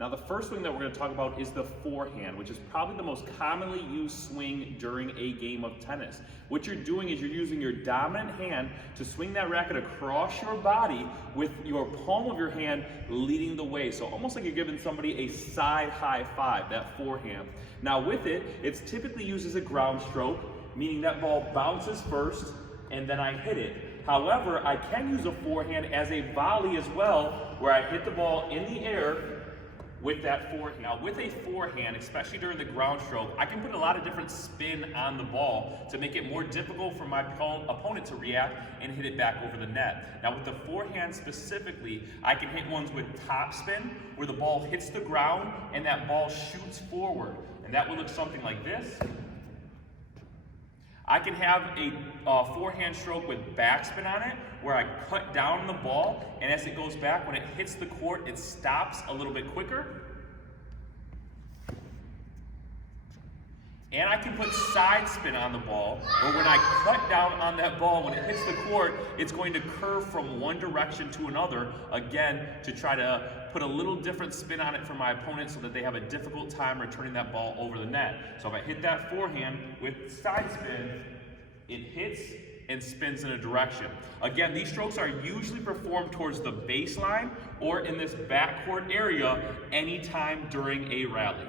Now the first swing that we're going to talk about is the forehand, which is probably the most commonly used swing during a game of tennis. What you're doing is you're using your dominant hand to swing that racket across your body with your palm of your hand leading the way. So almost like you're giving somebody a side high five, that forehand. Now with it, it's typically used as a ground stroke, meaning that ball bounces first and then I hit it. However, I can use a forehand as a volley as well, where I hit the ball in the air with that forehand. Now with a forehand, especially during the ground stroke, I can put a lot of different spin on the ball to make it more difficult for my opponent to react and hit it back over the net. Now with the forehand specifically, I can hit ones with top spin, where the ball hits the ground and that ball shoots forward. And that would look something like this. I can have a forehand stroke with backspin on it, where I cut down the ball, and as it goes back, when it hits the court, it stops a little bit quicker. And I can put side spin on the ball, where when I cut down on that ball, when it hits the court, it's going to curve from one direction to another, again, to try to put a little different spin on it for my opponent so that they have a difficult time returning that ball over the net. So if I hit that forehand with side spin, it hits and spins in a direction. Again, these strokes are usually performed towards the baseline or in this backcourt area anytime during a rally.